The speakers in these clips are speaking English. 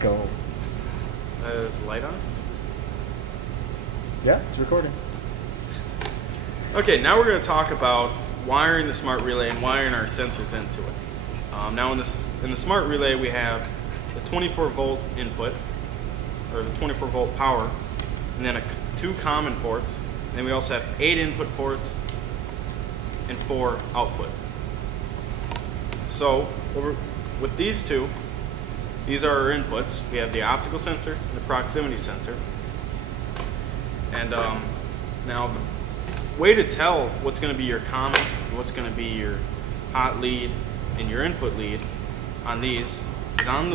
Go. Is light on? Yeah, it's recording. Okay, now we're going to talk about wiring the smart relay and wiring our sensors into it. Now in the smart relay we have the 24 volt input, or the 24 volt power, and then two common ports, and then we also have 8 input ports and 4 output. So with these two, these are our inputs. We have the optical sensor and the proximity sensor. And now the way to tell what's going to be your common and what's going to be your hot lead and your input lead on these is on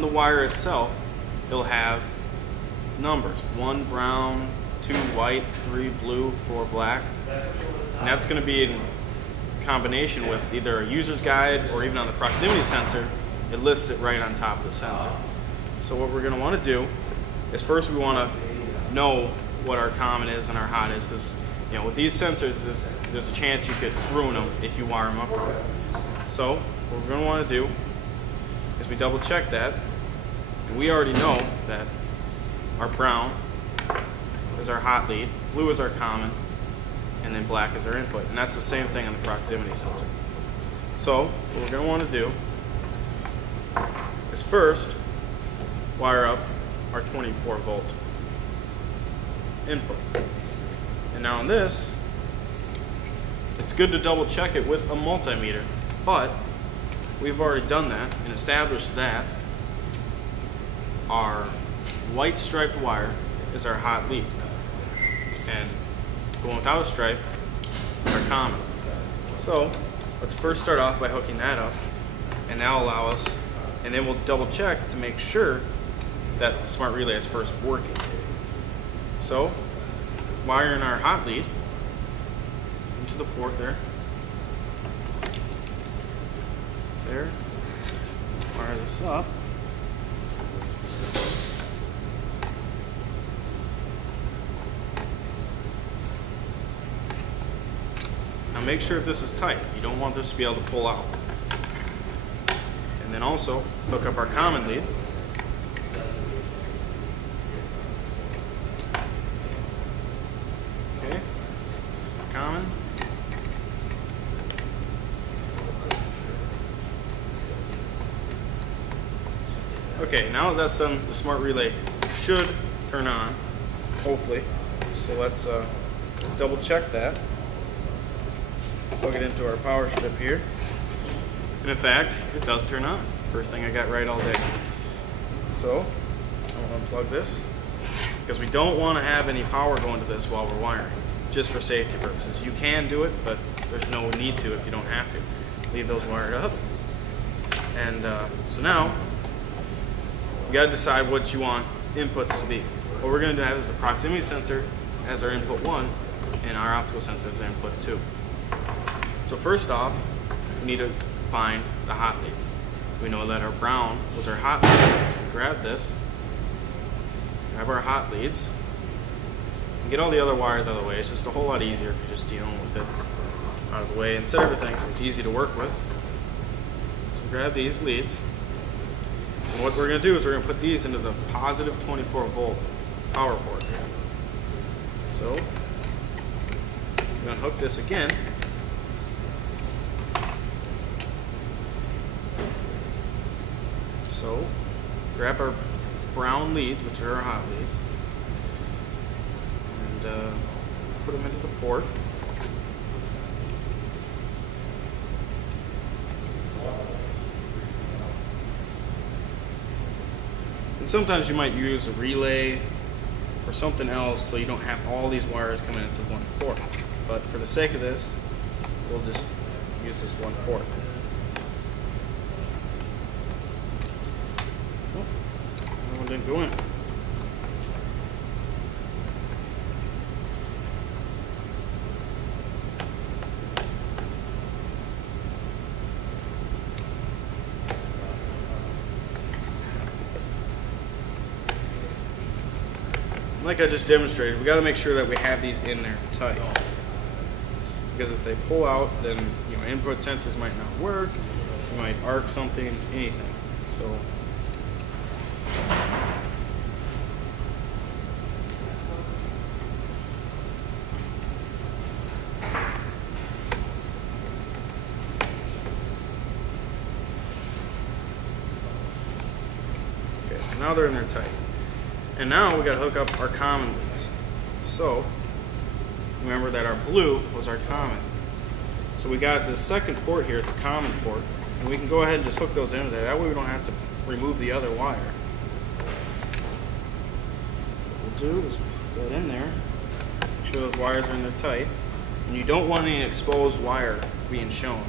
the wire itself. It'll have numbers: 1 brown, 2 white, 3 blue, 4 black, and that's going to be in combination with either a user's guide or even on the proximity sensor. It lists it right on top of the sensor. So what we're going to want to do is first we want to know what our common is and our hot is, because with these sensors there's a chance you could ruin them if you wire them up wrong. So what we're going to want to do is we double check that, and we already know that our brown is our hot lead, blue is our common, and then black is our input, and that's the same thing on the proximity sensor. So what we're going to want to do is first wire up our 24 volt input. And now on this, it's good to double check it with a multimeter, but we've already done that and established that our white striped wire is our hot lead, and going without a stripe is our common. So let's first start off by hooking that up, and that'll allow us, and then we'll double check to make sure that the smart relay is first working. So wiring our hot lead into the port there. Wire this up. Now make sure this is tight. You don't want this to be able to pull out. And then also hook up our common lead. Okay, common. Okay, now that that's done, the smart relay should turn on, hopefully. So let's double check that. Plug it into our power strip here. And in fact, it does turn on. First thing I got right all day. So I'll unplug this, because we don't want to have any power going to this while we're wiring, just for safety purposes. You can do it, but there's no need to if you don't have to. Leave those wired up. And so now you got to decide what you want inputs to be. What we're going to have is the proximity sensor as our input 1 and our optical sensor as input 2. So first off, we need to find the hot leads. We know that our brown was our hot leads. So we grab this, grab our hot leads, and get all the other wires out of the way. It's just a whole lot easier if you're just dealing with it out of the way and set everything so it's easy to work with. So grab these leads. And what we're going to do is we're going to put these into the positive 24 volt power port. So we're going to hook this again. So grab our brown leads, which are our hot leads, and put them into the port. And sometimes you might use a relay or something else so you don't have all these wires coming into one port. But for the sake of this, we'll just use this one port. Oh, that one didn't go in. Like I just demonstrated, we got to make sure that we have these in there tight. Because if they pull out, then input sensors might not work. You might arc something, anything. So now they're in there tight. And now we got to hook up our common leads. So remember that our blue was our common. So we got this second port here, the common port, and we can go ahead and just hook those into there. That way we don't have to remove the other wire. What we'll do is put that in there. Make sure those wires are in there tight. And you don't want any exposed wire being shown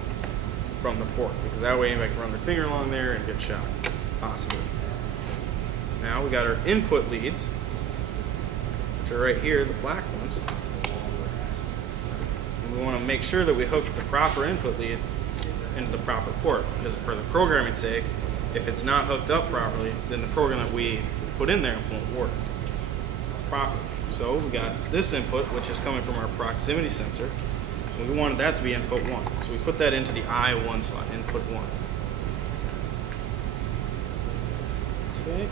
from the port, because that way anybody can run their finger along there and get shot, possibly. Now we got our input leads, which are right here, the black ones. And we want to make sure that we hook the proper input lead into the proper port, because for the programming sake, if it's not hooked up properly, then the program that we put in there won't work properly. So we got this input, which is coming from our proximity sensor, and we wanted that to be input 1. So we put that into the I1 slot, input 1. Okay.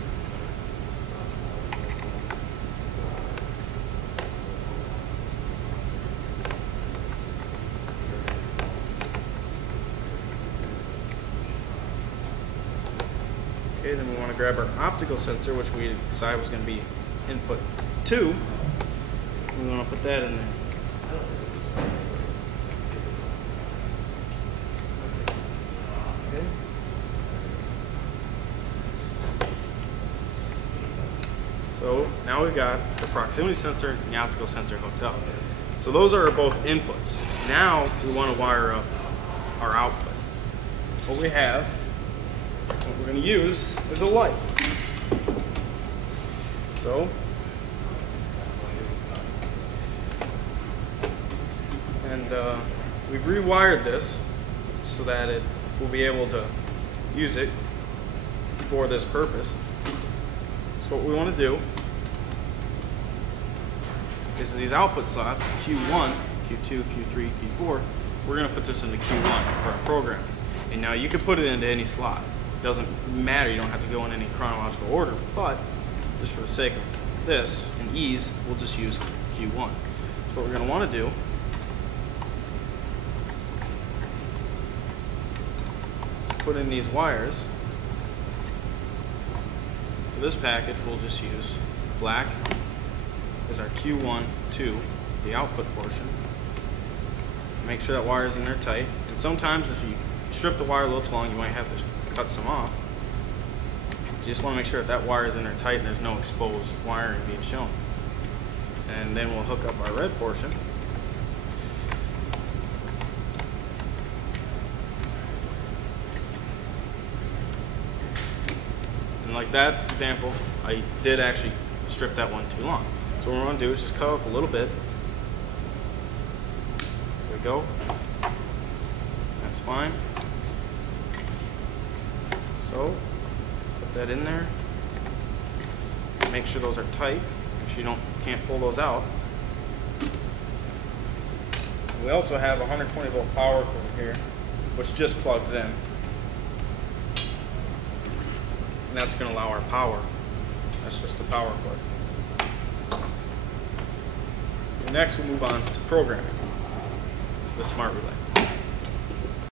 Okay, then we want to grab our optical sensor, which we decided was going to be input 2. We want to put that in there. Okay. So now we've got the proximity sensor and the optical sensor hooked up. So those are both inputs. Now we want to wire up our output. What we have, what we're going to use is a light. So we've rewired this so that it will be able to use it for this purpose. So what we want to do is these output slots, Q1, Q2, Q3, Q4, we're going to put this into Q1 for our programming. And now you can put it into any slot. It doesn't matter, you don't have to go in any chronological order, but just for the sake of this and ease, we'll just use Q1. So what we're going to want to do is put in these wires. For this package, we'll just use black as our Q1 to the output portion. Make sure that wire is in there tight. And sometimes if you strip the wire a little too long, you might have to cut some off. You just want to make sure that that wire is in there tight and there's no exposed wiring being shown. And then we'll hook up our red portion. And like that example, I did actually strip that one too long. So what we're going to do is just cut off a little bit. There we go. That's fine. So put that in there. Make sure those are tight. Make sure you can't pull those out. We also have a 120 volt power cord here, which just plugs in. And that's going to allow our power. That's just the power cord. And next we'll move on to programming the smart relay.